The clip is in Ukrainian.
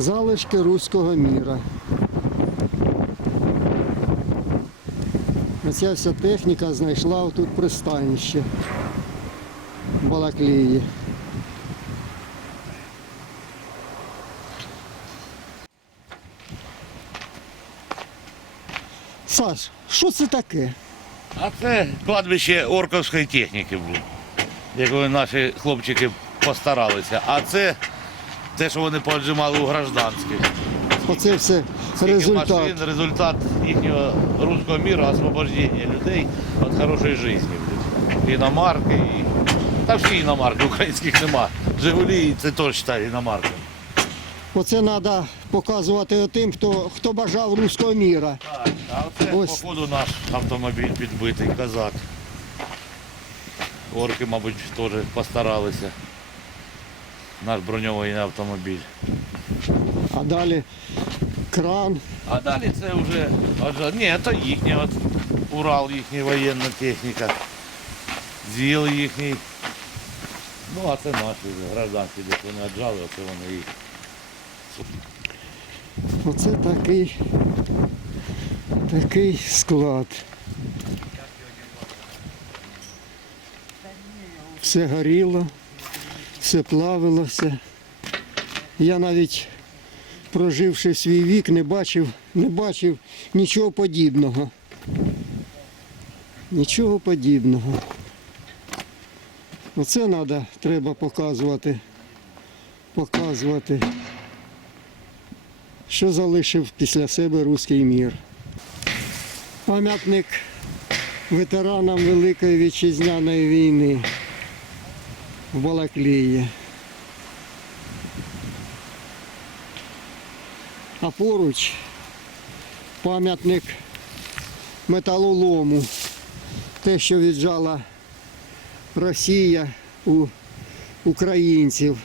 Залишки руського міра. Оця вся техніка знайшла тут пристанище Балаклії. Саш, що це таке? А це кладбище орковської техніки було, якої наші хлопчики постаралися. А це те, що вони поджимали у гражданських. Оце все Скільки результат. машин, результат їхнього руського міру, освобождення людей від хорошої життя. Іномарки і. Та всі іномарки, українських нема. Жигулі це теж та іномарка. Оце треба показувати тим, хто, хто бажав руського міра. Так, а це Ось. походу наш автомобіль підбитий казак. Орки, мабуть, теж постаралися. Наш броньований автомобіль. А далі кран. А далі це вже. Отже, ні, це їхня, от Урал, їхня воєнна техніка. ЗІЛ їхній. Ну, а це наші вже гражданські, десь вони віджали, оце вони їх. Оце такий, такий склад. Все горіло, все плавилося. Я навіть проживши свій вік, не бачив, не бачив нічого подібного. Нічого подібного. Оце треба, треба показувати. Показувати що залишив після себе руський мір. Пам'ятник ветеранам Великої вітчизняної війни в Балаклії. А поруч пам'ятник металолому, те, що віджала Росія у українців